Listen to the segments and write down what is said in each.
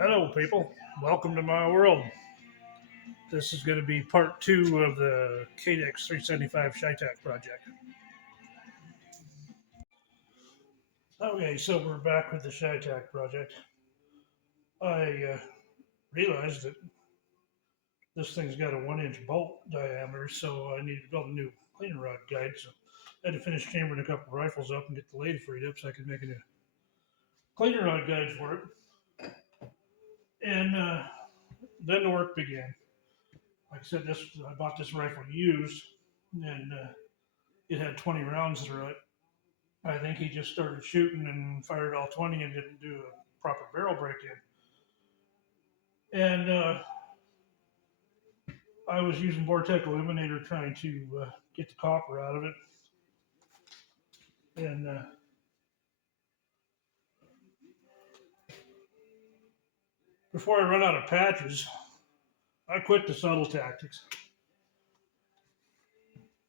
Hello, people. Welcome to my world. This is going to be part two of the CADEX 375 Cheytac project. Okay, so we're back with the Cheytac project. I realized that this thing's got a 1 inch bolt diameter, so I needed to build a new cleaning rod guide. So I had to finish chambering a couple rifles up and get the lathe freed up so I could make a new cleaning rod guide for it. And then the work began. Like I said, I bought this rifle used, and it had 20 rounds through it. I think he just started shooting and fired all 20 and didn't do a proper barrel break in. And I was using Vortec Illuminator trying to get the copper out of it. And before I run out of patches, I quit the subtle tactics.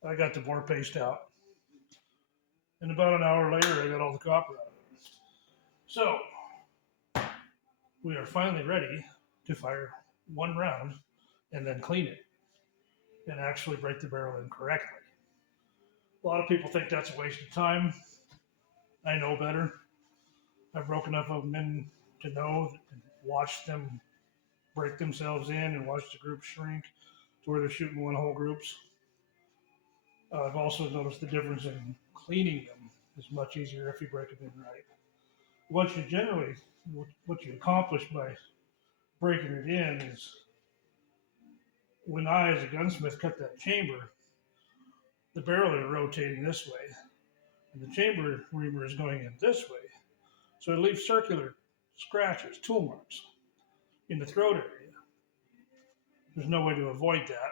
I got the bore paste out. And about an hour later, I got all the copper out of it. So we are finally ready to fire one round and then clean it and actually break the barrel in correctly. A lot of people think that's a waste of time. I know better. I've broken enough of them in to know and watch them break themselves in and watch the group shrink to where they're shooting one whole groups. I've also noticed the difference in cleaning them is much easier if you break them in right. What you accomplish by breaking it in is when I, as a gunsmith, cut that chamber, the barrel is rotating this way, and the chamber reamer is going in this way. So it leaves circular scratches, tool marks, in the throat area. There's no way to avoid that.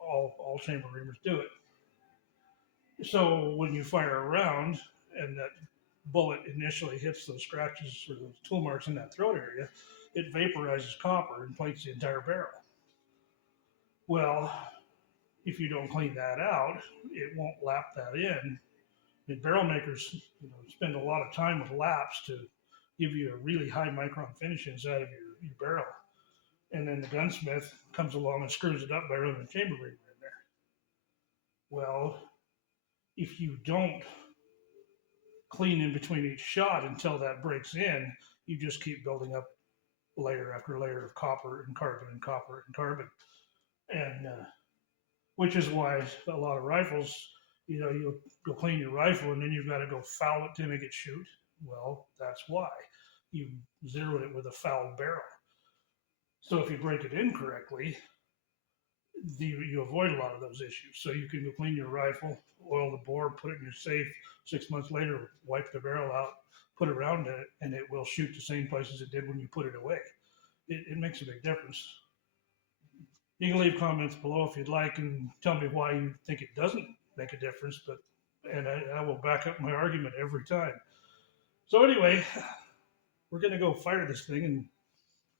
All chamber reamers do it. So when you fire a round and that bullet initially hits those scratches or those tool marks in that throat area, it vaporizes copper and plates the entire barrel. Well, if you don't clean that out, it won't lap that in. And barrel makers, spend a lot of time with laps to give you a really high micron finish inside of your barrel. And then the gunsmith comes along and screws it up by running a chamber reamer in there. Well, if you don't clean in between each shot until that breaks in, you just keep building up layer after layer of copper and carbon and copper and carbon. And which is why a lot of rifles, you'll go clean your rifle and then you've got to go foul it to make it shoot. Well, that's why you zeroed it with a fouled barrel. So if you break it in correctly, you avoid a lot of those issues. So you can go clean your rifle, oil the bore, put it in your safe. 6 months later, wipe the barrel out, put it around it, and it will shoot the same places it did when you put it away. It makes a big difference. You can leave comments below if you'd like and tell me why you think it doesn't make a difference, and I will back up my argument every time. So anyway, we're going to go fire this thing and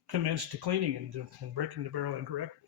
commence to cleaning and breaking the barrel in correctly.